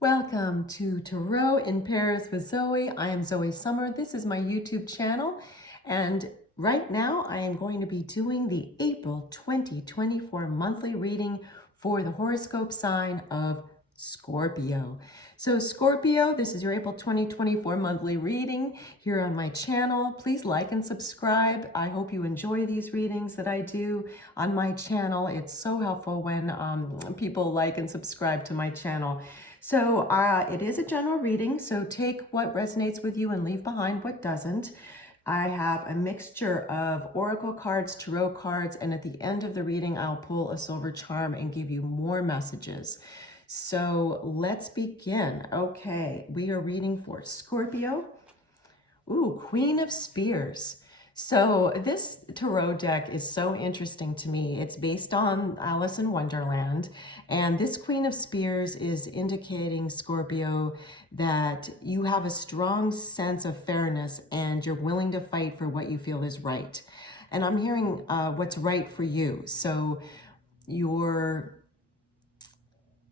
Welcome to Tarot in Paris with Zoe. I am Zoe Summer. This is my YouTube channel. And right now I am going to be doing the April 2024 monthly reading for the horoscope sign of Scorpio. So Scorpio, this is your April 2024 monthly reading here on my channel. Please like and subscribe. I hope you enjoy these readings that I do on my channel. It's so helpful when people like and subscribe to my channel. So it is a general reading, so take what resonates with you and leave behind what doesn't. I have a mixture of oracle cards, tarot cards, and at the end of the reading, I'll pull a silver charm and give you more messages. So let's begin. Okay, we are reading for Scorpio. Ooh, Queen of Spears. So this tarot deck is so interesting to me. It's based on Alice in Wonderland. And this Queen of Spears is indicating, Scorpio, that you have a strong sense of fairness and you're willing to fight for what you feel is right. And I'm hearing what's right for you. So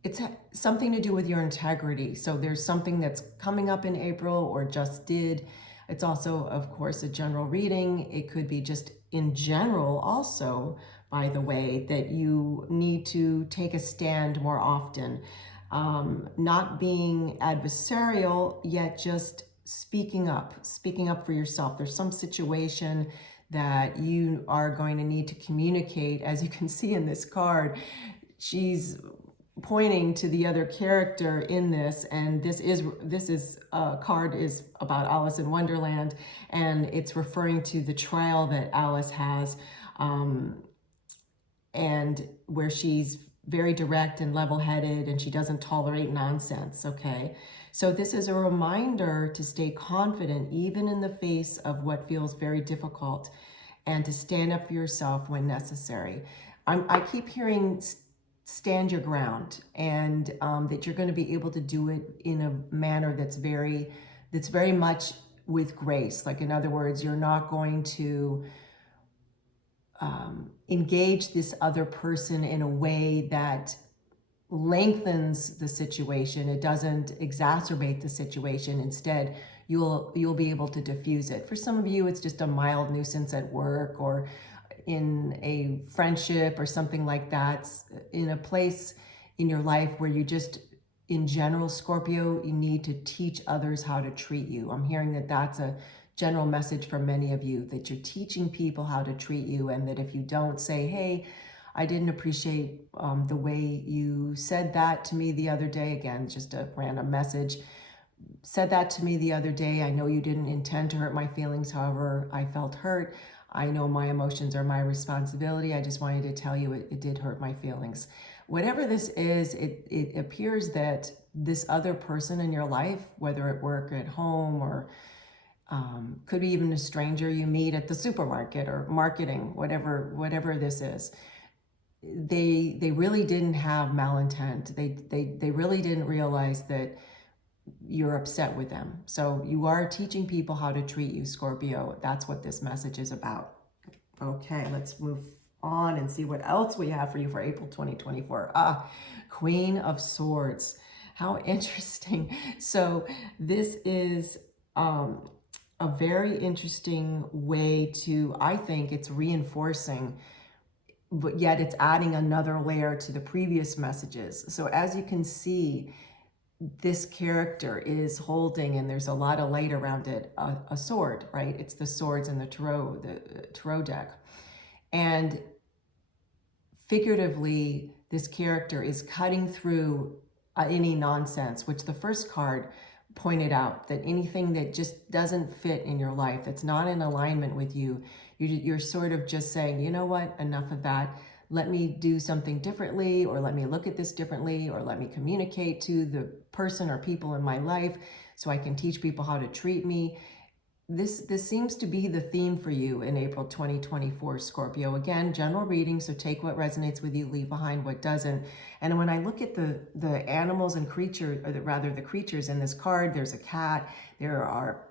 it's something to do with your integrity. So there's something that's coming up in April or just did. It's also, of course, a general reading. It could be just in general also, by the way, that you need to take a stand more often. Not being adversarial, yet just speaking up for yourself. There's some situation that you are going to need to communicate. As you can see in this card, she's pointing to the other character in this, and this card is about Alice in Wonderland, and it's referring to the trial that Alice has, and where she's very direct and level-headed, and she doesn't tolerate nonsense. Okay, so this is a reminder to stay confident even in the face of what feels very difficult, and to stand up for yourself when necessary. I keep hearing stand your ground, and that you're going to be able to do it in a manner that's very much with grace. Like, in other words, you're not going to engage this other person in a way that lengthens the situation. It doesn't exacerbate the situation. Instead, you'll be able to diffuse it. For some of you, it's just a mild nuisance at work or in a friendship or something like that, in a place in your life where you just, in general, Scorpio, you need to teach others how to treat you. I'm hearing that that's a general message for many of you, that you're teaching people how to treat you, and that if you don't say, hey, I didn't appreciate the way you said that to me the other day, again, just a random message, said that to me the other day, I know you didn't intend to hurt my feelings, however, I felt hurt. I know my emotions are my responsibility. I just wanted to tell you it did hurt my feelings. Whatever this is, it appears that this other person in your life, whether at work, at home, or could be even a stranger you meet at the supermarket or marketing, whatever this is, they really didn't have malintent. They really didn't realize that you're upset with them. So you are teaching people how to treat you, Scorpio. That's what this message is about. Okay, let's move on and see what else we have for you for April 2024. Queen of Swords. How interesting. So this is a very interesting way to, I think it's reinforcing, but yet it's adding another layer to the previous messages. So as you can see, this character is holding, and there's a lot of light around it, a sword, right? It's the swords in the tarot deck. And figuratively, this character is cutting through any nonsense, which the first card pointed out, that anything that just doesn't fit in your life, that's not in alignment with you, you're sort of just saying, you know what, enough of that. Let me do something differently, or let me look at this differently, or let me communicate to the person or people in my life so I can teach people how to treat me. This seems to be the theme for you in April 2024, Scorpio. Again, general reading, so take what resonates with you, leave behind what doesn't. And when I look at the animals and creatures, or rather the creatures in this card, there's a cat, there are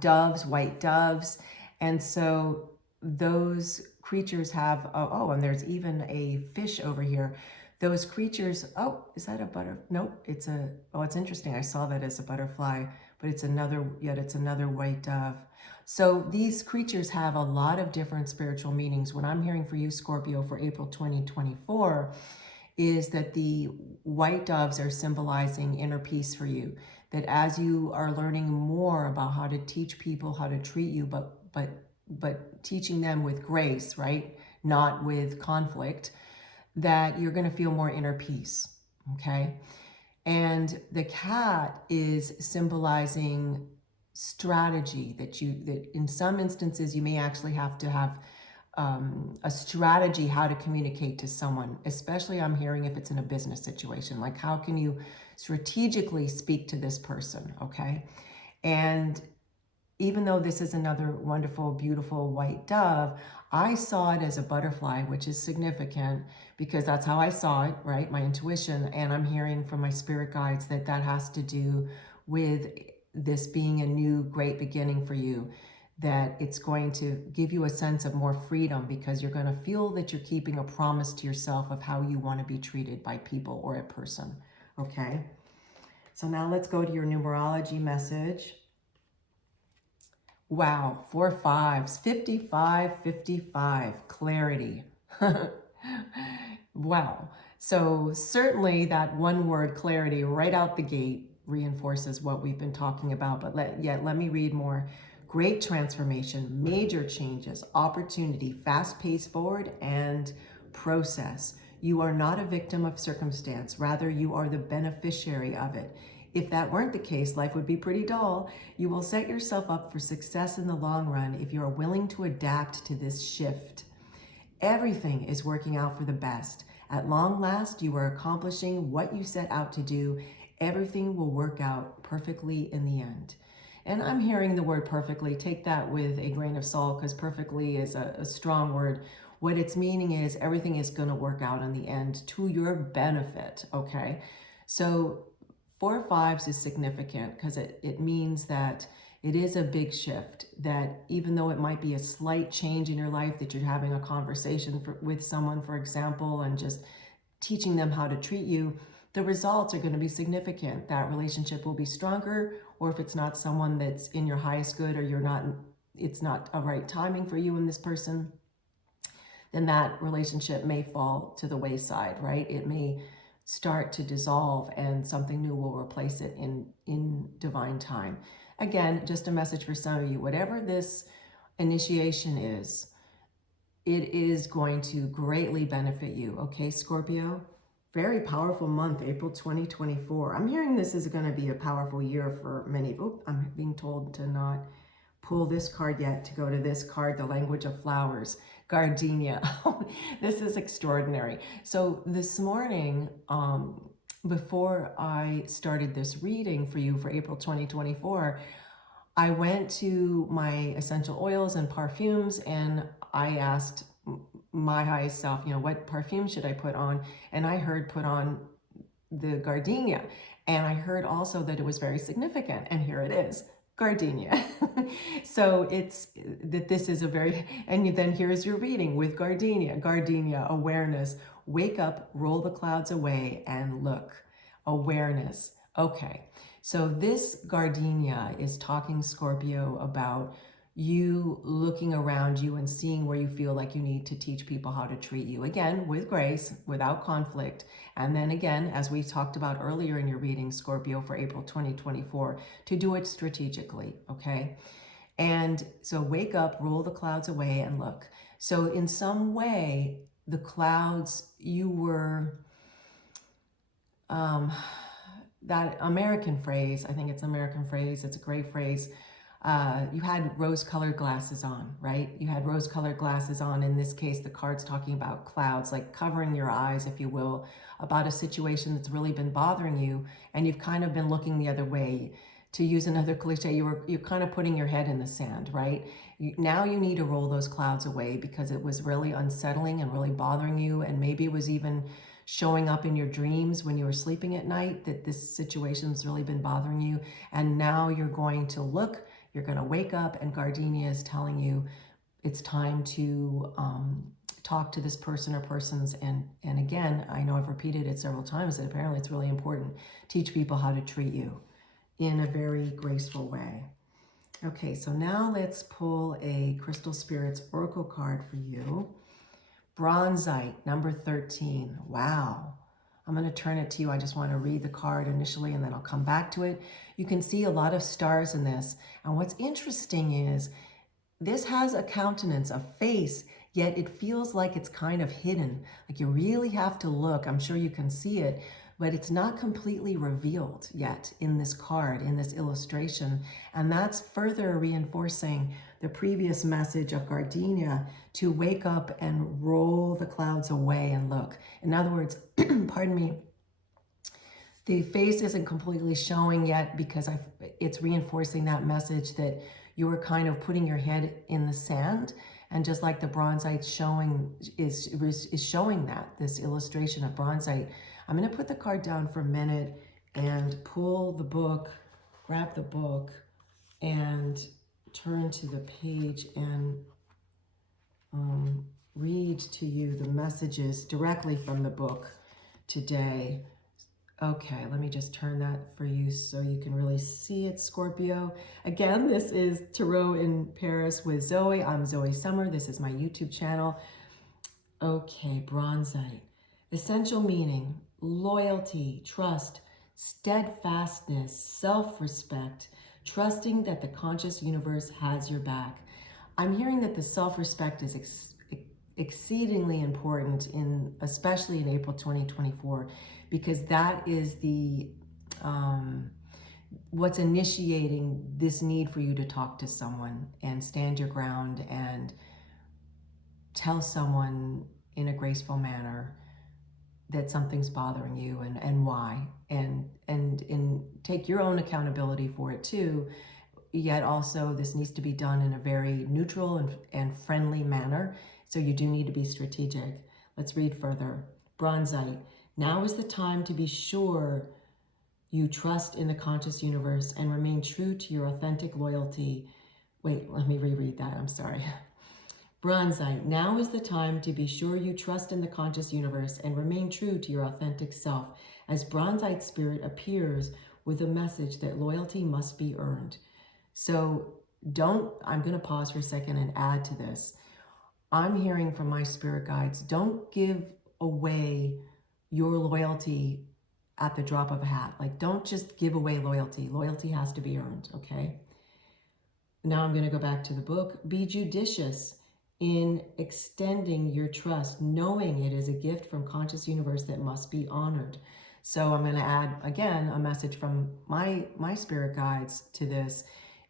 doves, white doves, and so those creatures have, and there's even a fish over here. those creatures, oh, is that a nope, it's interesting. I saw that as a butterfly, but it's another white dove. So these creatures have a lot of different spiritual meanings. What I'm hearing for you, Scorpio, for April 2024 is that the white doves are symbolizing inner peace for you. That as you are learning more about how to teach people how to treat you, but teaching them with grace, right? Not with conflict, that you're going to feel more inner peace, okay? And the cat is symbolizing strategy, that in some instances you may actually have to have a strategy how to communicate to someone, especially I'm hearing if it's in a business situation, like how can you strategically speak to this person, okay? And even though this is another wonderful, beautiful white dove, I saw it as a butterfly, which is significant because that's how I saw it, right? My intuition. And I'm hearing from my spirit guides that that has to do with this being a new great beginning for you, that it's going to give you a sense of more freedom because you're going to feel that you're keeping a promise to yourself of how you want to be treated by people or a person, okay? So now let's go to your numerology message. Wow, 4 5s, 55, 55, clarity. Wow. So certainly that one word, clarity, right out the gate reinforces what we've been talking about. But let me read more. Great transformation, major changes, opportunity, fast pace forward, and process. You are not a victim of circumstance. Rather, you are the beneficiary of it. If that weren't the case, life would be pretty dull. You will set yourself up for success in the long run if you are willing to adapt to this shift. Everything is working out for the best. At long last, you are accomplishing what you set out to do. Everything will work out perfectly in the end. And I'm hearing the word perfectly. Take that with a grain of salt because perfectly is a strong word. What it's meaning is everything is going to work out in the end to your benefit, okay? So 4 5s is significant because it means that it is a big shift, that even though it might be a slight change in your life, that you're having a conversation with someone, for example, and just teaching them how to treat you, the results are going to be significant. That relationship will be stronger, or if it's not someone that's in your highest good or it's not a right timing for you and this person, then that relationship may fall to the wayside, right? It may start to dissolve and something new will replace it in divine time. Again, just a message for some of you, whatever this initiation is, it is going to greatly benefit you, okay, Scorpio? Very powerful month, April 2024. I'm hearing this is going to be a powerful year for many. Oh, I'm being told to not pull this card yet, to go to this card, the language of flowers, gardenia. This is extraordinary. So this morning, before I started this reading for you for April 2024, I went to my essential oils and perfumes and I asked my highest self, what perfume should I put on? And I heard put on the gardenia. And I heard also that it was very significant. And here it is, gardenia. So it's that this is a very, and then here's your reading with gardenia, awareness, wake up, roll the clouds away and look, awareness. Okay. So this gardenia is talking, Scorpio, about you looking around you and seeing where you feel like you need to teach people how to treat you. Again, with grace, without conflict. And then again, as we talked about earlier in your reading, Scorpio, for April 2024, to do it strategically, okay? And so wake up, roll the clouds away and look. So in some way, the clouds, you were... that American phrase, I think it's an American phrase, it's a great phrase. You had rose-colored glasses on, right? You had rose-colored glasses on. In this case, the card's talking about clouds, like covering your eyes, if you will, about a situation that's really been bothering you, and you've kind of been looking the other way. To use another cliche, you're kind of putting your head in the sand, right? Now you need to roll those clouds away because it was really unsettling and really bothering you, and maybe it was even showing up in your dreams when you were sleeping at night, that this situation's really been bothering you. And now you're going to look, you're going to wake up, and gardenia is telling you it's time to talk to this person or persons. And again, I know I've repeated it several times, and apparently it's really important. Teach people how to treat you in a very graceful way. Okay, so now let's pull a Crystal Spirits Oracle card for you. Bronzite, number 13. Wow. I'm going to turn it to you. I just want to read the card initially and then I'll come back to it. You can see a lot of stars in this. And what's interesting is this has a countenance, a face, yet it feels like it's kind of hidden. Like you really have to look. I'm sure you can see it, but it's not completely revealed yet in this card, in this illustration. And that's further reinforcing the previous message of Gardenia to wake up and roll the clouds away and look. In other words, pardon me, the face isn't completely showing yet because it's reinforcing that message that you are kind of putting your head in the sand. And just like the bronzite showing is showing that, this illustration of bronzite, I'm going to put the card down for a minute and pull the book, grab the book, and turn to the page and read to you the messages directly from the book today. Okay, let me just turn that for you so you can really see it, Scorpio. Again, this is Tarot in Paris with Zoe. I'm Zoe Summer. This is my YouTube channel. Okay, bronzite. Essential meaning: loyalty, trust, steadfastness, self-respect, trusting that the conscious universe has your back. I'm hearing that the self-respect is exceedingly important, especially in April 2024, because that is the what's initiating this need for you to talk to someone and stand your ground and tell someone in a graceful manner that something's bothering you and why, and take your own accountability for it too. Yet also this needs to be done in a very neutral and friendly manner. So you do need to be strategic. Let's read further. Bronzite. Now is the time to be sure you trust in the conscious universe and remain true to your authentic loyalty. Wait, let me reread that. I'm sorry. Bronzite. Now is the time to be sure you trust in the conscious universe and remain true to your authentic self, as bronzite spirit appears with a message that loyalty must be earned. So I'm going to pause for a second and add to this. I'm hearing from my spirit guides, don't give away your loyalty at the drop of a hat. Like, don't just give away loyalty. Loyalty has to be earned, okay? Now I'm going to go back to the book. Be judicious in extending your trust, knowing it is a gift from conscious universe that must be honored. So I'm going to add, again, a message from my spirit guides to this,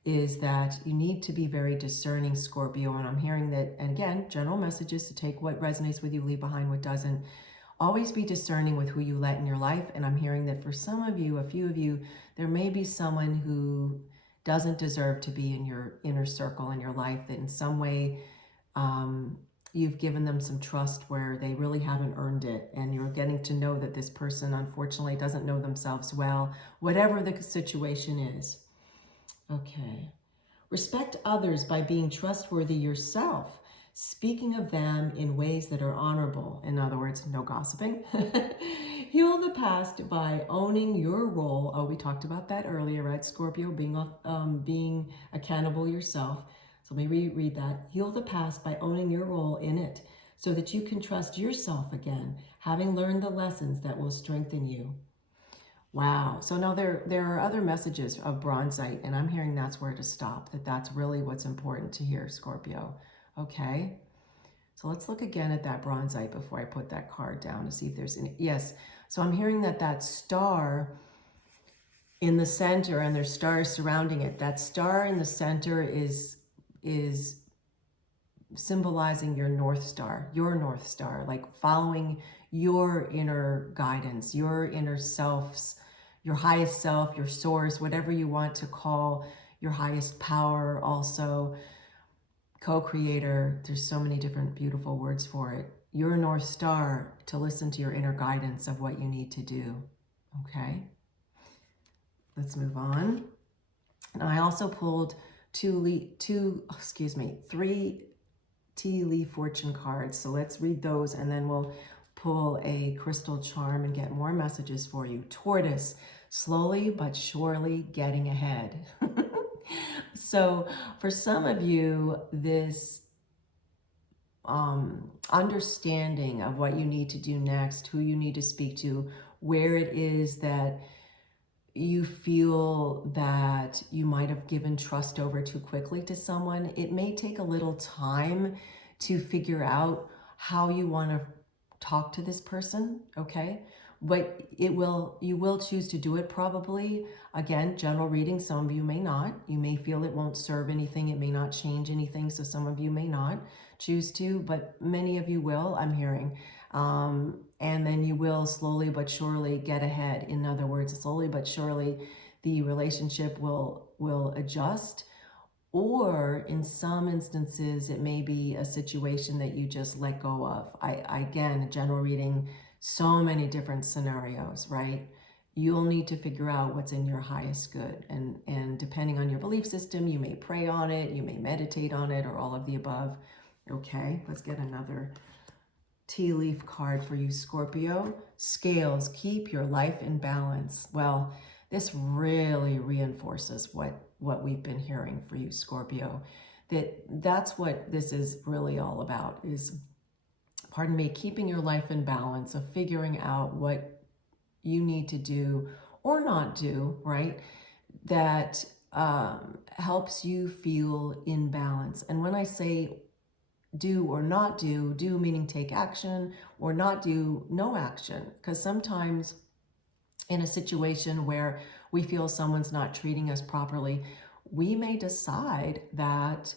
is that you need to be very discerning, Scorpio. And I'm hearing that, and again, general messages to take what resonates with you, leave behind what doesn't. Always be discerning with who you let in your life. And I'm hearing that for some of you, a few of you, there may be someone who doesn't deserve to be in your inner circle in your life, that in some way you've given them some trust where they really haven't earned it. And you're getting to know that this person, unfortunately, doesn't know themselves well, whatever the situation is. Okay. Respect others by being trustworthy yourself, speaking of them in ways that are honorable. In other words, no gossiping. Heal the past by owning your role. Oh, we talked about that earlier, right? Scorpio, being accountable yourself. So let me reread that. Heal the past by owning your role in it so that you can trust yourself again, having learned the lessons that will strengthen you. Wow. So now there are other messages of bronzite, and I'm hearing that's where to stop, that's really what's important to hear, Scorpio. Okay. So let's look again at that bronzite before I put that card down to see if there's any. Yes. So I'm hearing that star in the center, and there's stars surrounding it. That star in the center is symbolizing your North Star, like following your inner guidance, your inner self's, your highest self, your source, whatever you want to call your highest power, also co-creator. There's so many different beautiful words for it. Your North Star, to listen to your inner guidance of what you need to do. Okay, let's move on. And I also pulled three tea leaf fortune cards. So let's read those and then we'll pull a crystal charm and get more messages for you. Tortoise, slowly but surely getting ahead. So for some of you, this understanding of what you need to do next, who you need to speak to, where it is that you feel that you might have given trust over too quickly to someone, it may take a little time to figure out how you want to talk to this person, okay? But you will choose to do it probably. Again, general reading, some of you may not. You may feel it won't serve anything, it may not change anything, so some of you may not choose to, but many of you will, I'm hearing. And then you will slowly but surely get ahead. In other words, slowly but surely the relationship will adjust, or in some instances it may be a situation that you just let go of. Again, general reading, so many different scenarios, right? You'll need to figure out what's in your highest good, and depending on your belief system, you may pray on it, you may meditate on it, or all of the above. Okay, let's get another tea leaf card for you, Scorpio. Scales, keep your life in balance. Well, this really reinforces what we've been hearing for you, Scorpio. That's what this is really all about, is, pardon me, keeping your life in balance, of figuring out what you need to do or not do, right? That helps you feel in balance. And when I say do or not do, do meaning take action, or not do no action, because sometimes in a situation where we feel someone's not treating us properly, we may decide that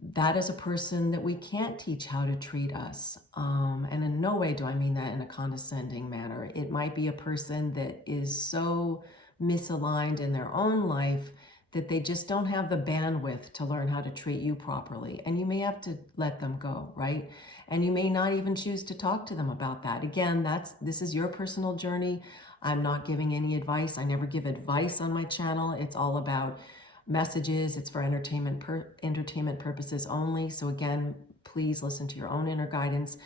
that is a person that we can't teach how to treat us. And in no way do I mean that in a condescending manner. It might be a person that is so misaligned in their own life that they just don't have the bandwidth to learn how to treat you properly. And you may have to let them go, right? And you may not even choose to talk to them about that. Again, this is your personal journey. I'm not giving any advice. I never give advice on my channel. It's all about messages. It's for entertainment purposes only. So again, please listen to your own inner guidance.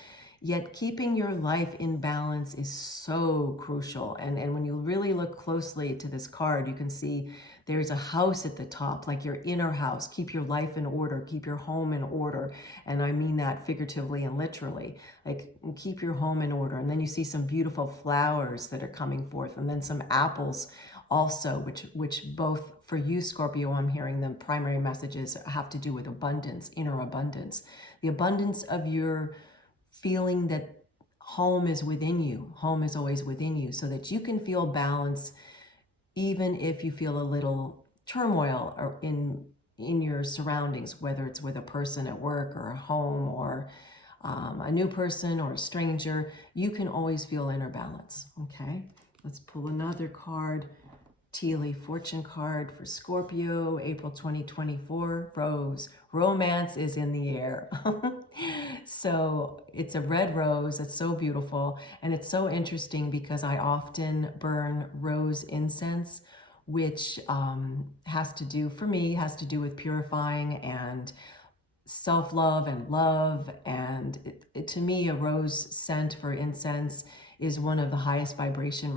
Yet keeping your life in balance is so crucial. And when you really look closely to this card, you can see there's a house at the top, like your inner house. Keep your life in order, keep your home in order. And I mean that figuratively and literally. Like, keep your home in order. And then you see some beautiful flowers that are coming forth, and then some apples also, which both for you, Scorpio, I'm hearing the primary messages have to do with abundance, inner abundance. The abundance of your feeling that home is within you. Home is always within you, so that you can feel balance even if you feel a little turmoil or in your surroundings, whether it's with a person at work or a home, or a new person or a stranger. You can always feel inner balance. Okay, let's pull another card. Tea leaf fortune card for Scorpio, April 2024. Rose. Romance is in the air. So it's a red rose. It's so beautiful. And it's so interesting because I often burn rose incense, which has to do with purifying and self-love and love. And to me, a rose scent for incense is one of the highest vibration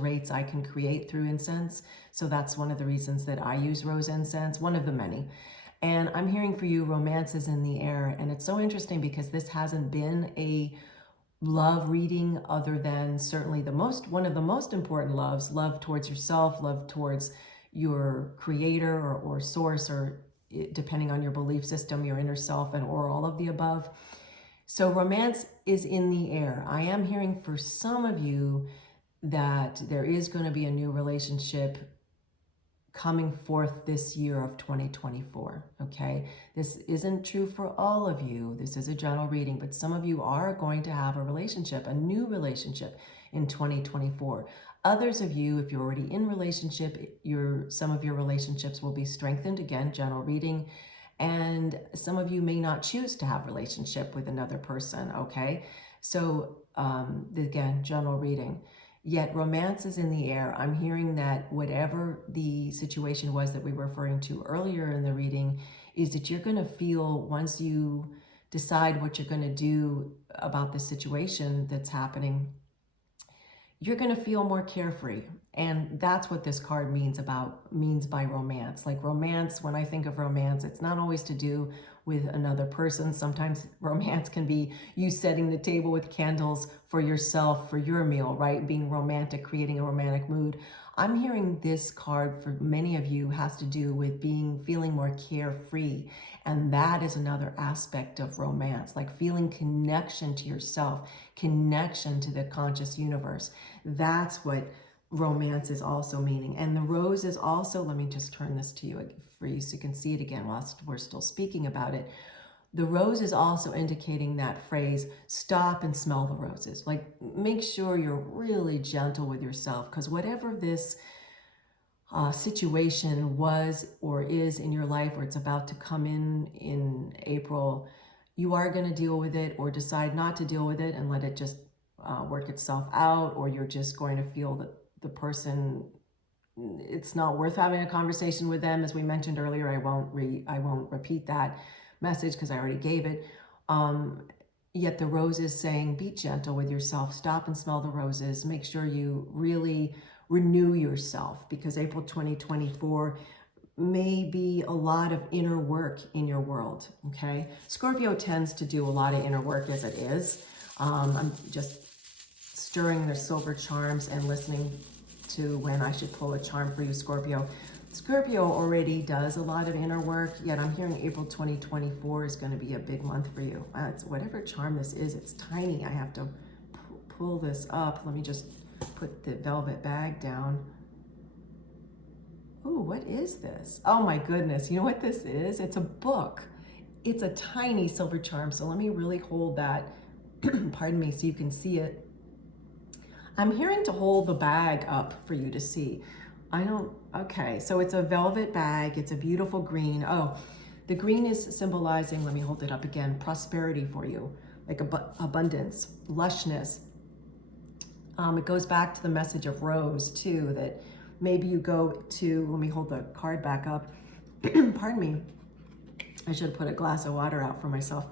rates I can create through incense. So that's one of the reasons that I use rose incense, one of the many. And I'm hearing for you, romance is in the air. And it's so interesting because this hasn't been a love reading, other than certainly one of the most important loves, love towards yourself, love towards your creator or source, or depending on your belief system, your inner self, or all of the above. So romance is in the air. I am hearing for some of you that there is going to be a new relationship coming forth this year of 2024, okay? This isn't true for all of you. This is a general reading, but some of you are going to have a relationship, a new relationship in 2024. Others of you, if you're already in relationship, some of your relationships will be strengthened. Again, general reading. And some of you may not choose to have a relationship with another person, okay? So again, general reading. Yet romance is in the air. I'm hearing that whatever the situation was that we were referring to earlier in the reading, is that you're going to feel, once you decide what you're going to do about the situation that's happening, you're going to feel more carefree. And that's what this card means by romance. Like romance, when I think of romance, it's not always to do with another person. Sometimes romance can be you setting the table with candles for yourself for your meal, right? Being romantic, creating a romantic mood. I'm hearing this card for many of you has to do with feeling more carefree. And that is another aspect of romance, like feeling connection to yourself, connection to the conscious universe. That's what romance is also meaning. And the rose is also, let me just turn this to you for you so you can see it again whilst we're still speaking about it. The rose is also indicating that phrase, stop and smell the roses. Like, make sure you're really gentle with yourself, because whatever this situation was or is in your life, or it's about to come in April, you are going to deal with it or decide not to deal with it and let it just work itself out, or you're just going to feel that the person, it's not worth having a conversation with them. As we mentioned earlier, I won't repeat that message because I already gave it. Yet the rose is saying, be gentle with yourself, stop and smell the roses, make sure you really renew yourself, because April 2024 may be a lot of inner work in your world, okay? Scorpio tends to do a lot of inner work as it is. I'm just stirring their silver charms and listening to when I should pull a charm for you, Scorpio. Scorpio already does a lot of inner work, yet I'm hearing April 2024 is going to be a big month for you. It's whatever charm this is, it's tiny. I have to pull this up. Let me just put the velvet bag down. Ooh, what is this? Oh my goodness, you know what this is? It's a book. It's a tiny silver charm, so let me really hold that, pardon me, so you can see it. I'm hearing to hold the bag up for you to see. Okay, so it's a velvet bag. It's a beautiful green. Oh, the green is symbolizing, let me hold it up again, prosperity for you, like abundance, lushness. It goes back to the message of rose too, that maybe you go to, let me hold the card back up. Pardon me. I should have put a glass of water out for myself.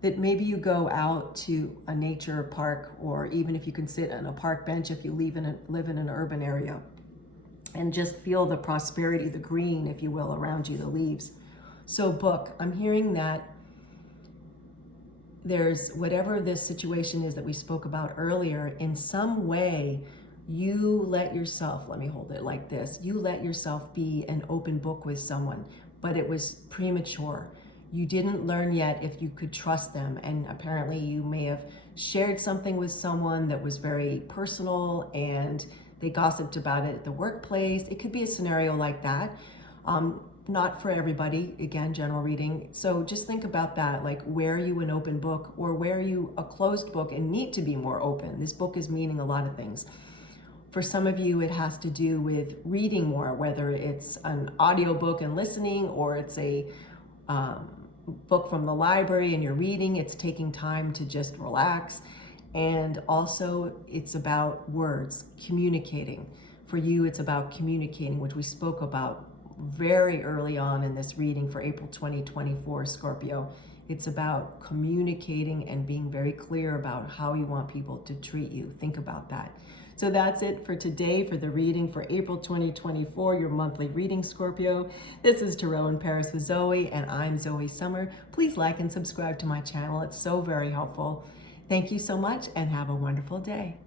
That maybe you go out to a nature park, or even if you can sit on a park bench if you live in an urban area, and just feel the prosperity, the green, if you will, around you, the leaves. So book, I'm hearing that there's whatever this situation is that we spoke about earlier, in some way, you let yourself, let me hold it like this, you let yourself be an open book with someone, but it was premature. You didn't learn yet if you could trust them, and apparently you may have shared something with someone that was very personal and they gossiped about it at the workplace. It could be a scenario like that. Not for everybody, again, general reading. So just think about that, like, where are you an open book, or where are you a closed book and need to be more open? This book is meaning a lot of things. For some of you, it has to do with reading more, whether it's an audio book and listening, or it's a book from the library and you're reading. It's taking time to just relax. And also it's about words, communicating. For you, it's about communicating, which we spoke about very early on in this reading for April 2024, Scorpio. It's about communicating and being very clear about how you want people to treat you. Think about that. So that's it for today for the reading for April 2024, your monthly reading, Scorpio. This is Tarot in Paris with Zoe, and I'm Zoe Summer. Please like and subscribe to my channel. It's so very helpful. Thank you so much, and have a wonderful day.